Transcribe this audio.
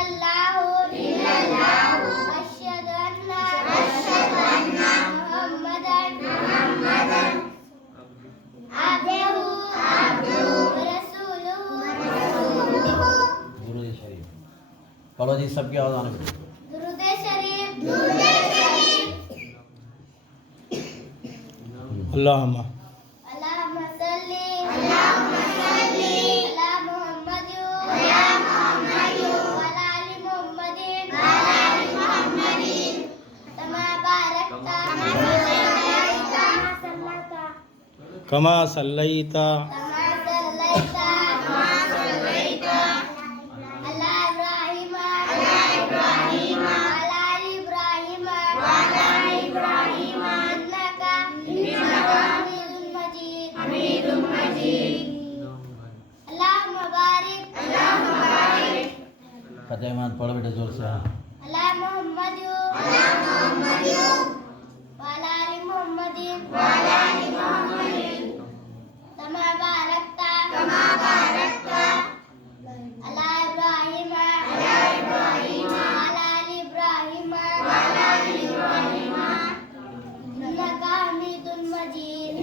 इल्लल्लाहु अश्हदु अन्ना Muhammadan अब्दुहु व रसूलुहु। दुरूद शरीफ पढ़ो जी, सबकी आवाज आने में। दुरूद शरीफ अल्लाहुम्मा अल्लाहुम्मा सल्ली अला मुहम्मद व अला आलि मुहम्मदिन कमा बारकता कमा सल्लैता अला इब्राहीम व अला आलि इब्राहीम इन्नका हमीदुम मजीद। अल्लाहुम्मा बारिक फतेह पढ़ो बेटा जोर से। अला मुहम्मद व अला आलि मुहम्मदिन कमा बारकता अला इब्राहीम व अला आलि इब्राहीम इन्नका हमीदुम मजीद।